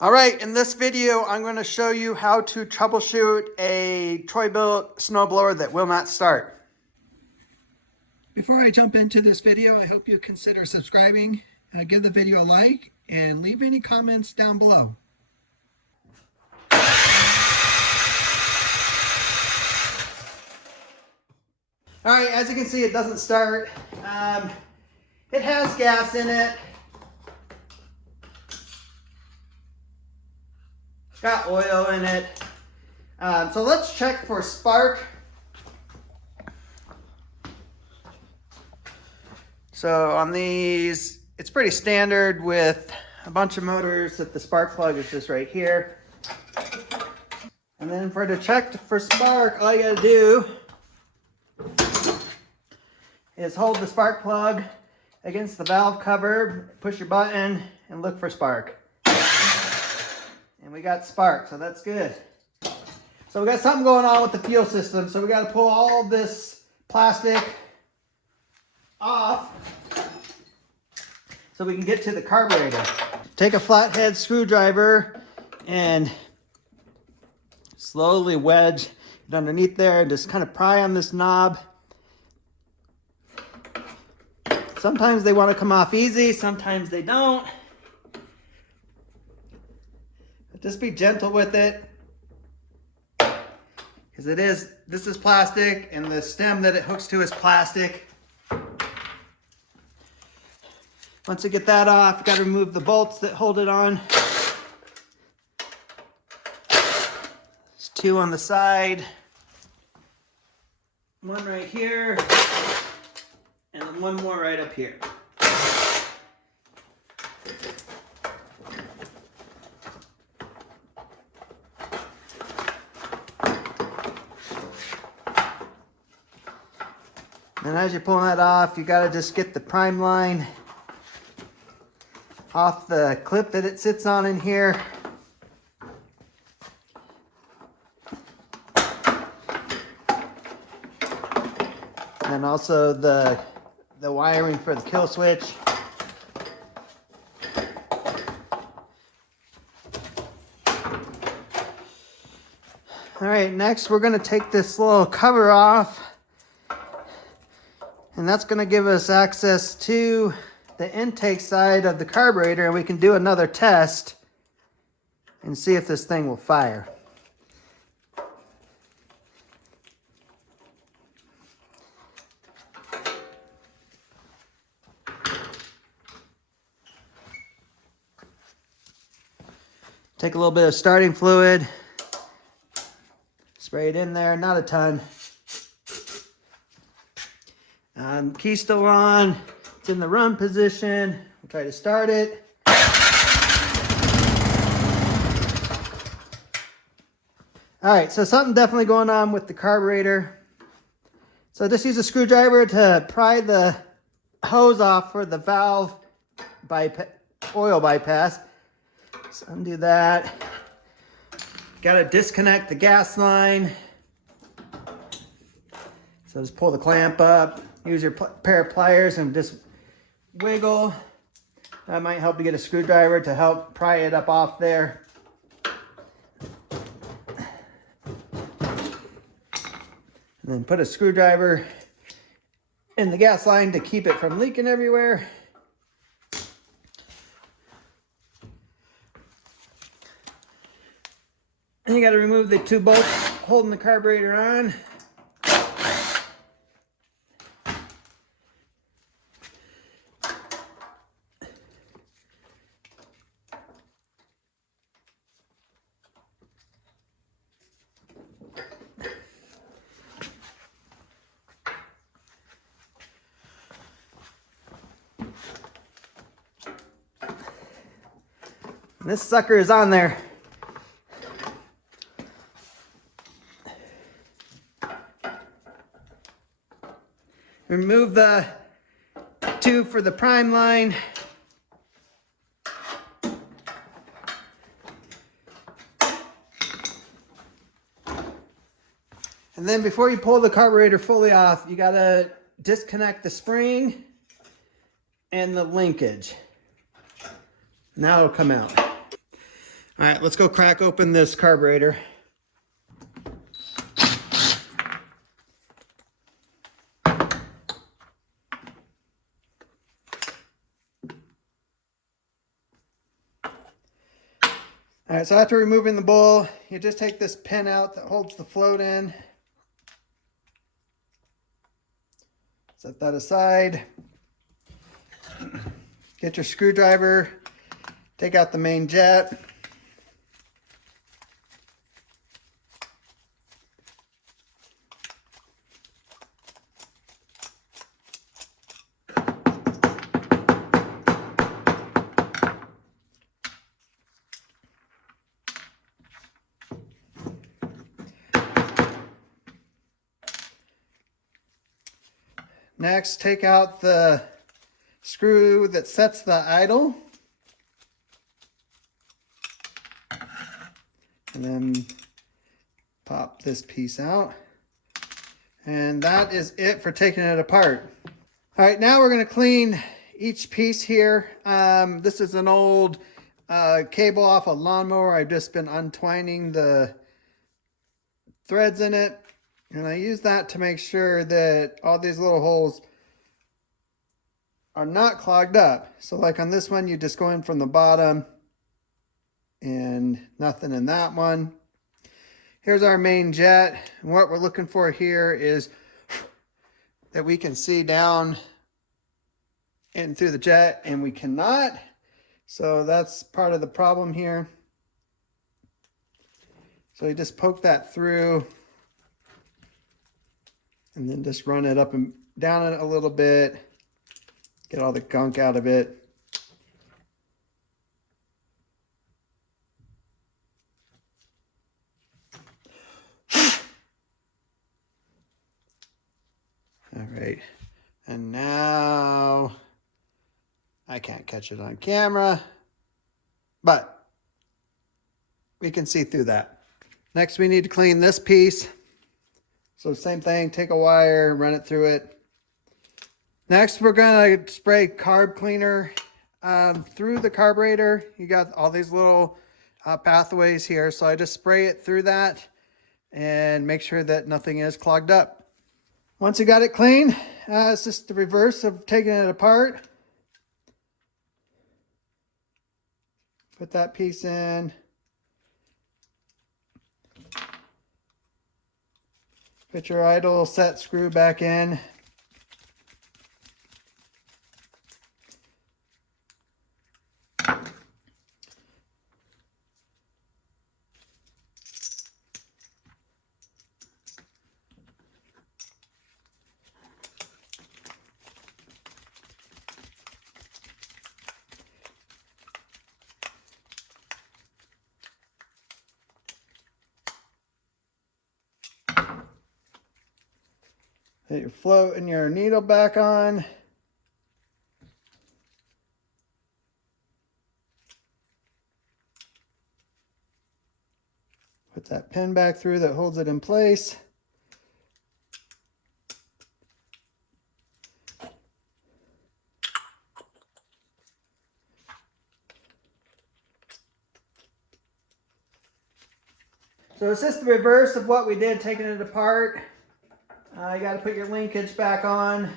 All right, in this video, I'm going to show you how to troubleshoot a Troy-Bilt snowblower that will not start. Before I jump into this video, I hope you consider subscribing, give the video a like, and leave any comments down below. All right, as you can see, it doesn't start. It has gas in it. It's got oil in it. So let's check for spark. So on these, it's pretty standard with a bunch of motors that the spark plug is just right here. And then to check for spark, all you gotta do is hold the spark plug against the valve cover, push your button, and look for spark. And we got spark, so that's good. So we got something going on with the fuel system, so we got to pull all this plastic off so we can get to the carburetor. Take a flathead screwdriver and slowly wedge it underneath there and just kind of pry on this knob. Sometimes they want to come off easy, sometimes they don't. But just be gentle with it, because this is plastic and the stem that it hooks to is plastic. Once you get that off, you got to remove the bolts that hold it on. There's two on the side, one right here, and then one more right up here. And as you're pulling that off, you got to just get the prime line off the clip that it sits on in here. And also the wiring for the kill switch. All right, next we're going to take this little cover off. And that's going to give us access to the intake side of the carburetor, and we can do another test and see if this thing will fire. Take a little bit of starting fluid, spray it in there, not a ton. Key's still on, it's in the run position. We'll try to start it. All right, so something definitely going on with the carburetor. So just use a screwdriver to pry the hose off for the valve oil bypass. So undo that. Got to disconnect the gas line. So just pull the clamp up. Use your pair of pliers and just wiggle. That might help you get a screwdriver to help pry it up off there. And then put a screwdriver in the gas line to keep it from leaking everywhere. And you got to remove the two bolts holding the carburetor on. This sucker is on there. Remove the tube for the prime line. And then before you pull the carburetor fully off, you gotta disconnect the spring and the linkage. Now it'll come out. All right, let's go crack open this carburetor. All right, so after removing the bowl, you just take this pin out that holds the float in. Set that aside. Get your screwdriver, take out the main jet. Next, take out the screw that sets the idle. And then pop this piece out. And that is it for taking it apart. All right, now we're going to clean each piece here. This is an old cable off a lawnmower. I've just been untwining the threads in it. And I use that to make sure that all these little holes are not clogged up. So like on this one, you just go in from the bottom and nothing in that one. Here's our main jet. And what we're looking for here is that we can see down in through the jet, and we cannot. So that's part of the problem here. So you just poke that through and then just run it up and down it a little bit. Get all the gunk out of it. All right, and now I can't catch it on camera, but we can see through that. Next, we need to clean this piece. So same thing, take a wire, run it through it. Next, we're gonna spray carb cleaner through the carburetor. You got all these little pathways here, so I just spray it through that and make sure that nothing is clogged up. Once you got it clean, it's just the reverse of taking it apart. Put that piece in. Put your idle set screw back in. Put your float and your needle back on. Put that pin back through that holds it in place. So it's just the reverse of what we did taking it apart. You got to put your linkage back on.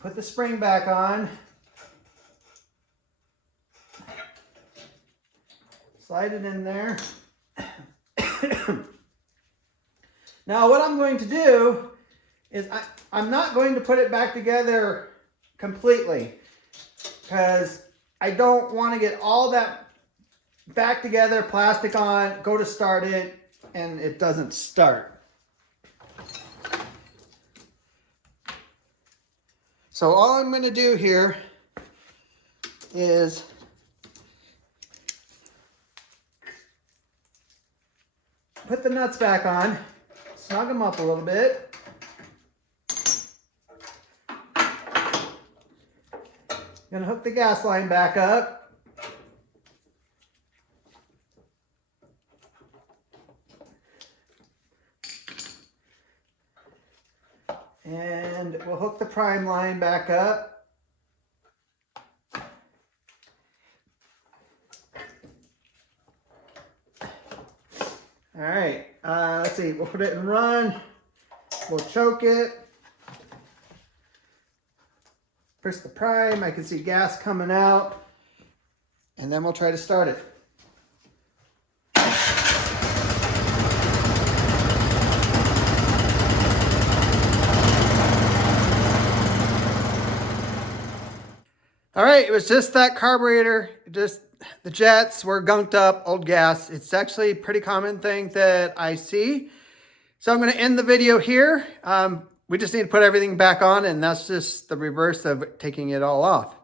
Put the spring back on. Slide it in there. Now what I'm going to do is I'm not going to put it back together completely because I don't want to get all that back together, plastic on, go to start it, and it doesn't start. So all I'm going to do here is put the nuts back on, snug them up a little bit. Gonna hook the gas line back up. And we'll hook the prime line back up. All right, let's see, we'll put it in run. We'll choke it. Press the prime, I can see gas coming out. And then we'll try to start it. All right, it was just that carburetor, just the jets were gunked up, old gas. It's actually a pretty common thing that I see. So I'm going to end the video here. We just need to put everything back on, and that's just the reverse of taking it all off.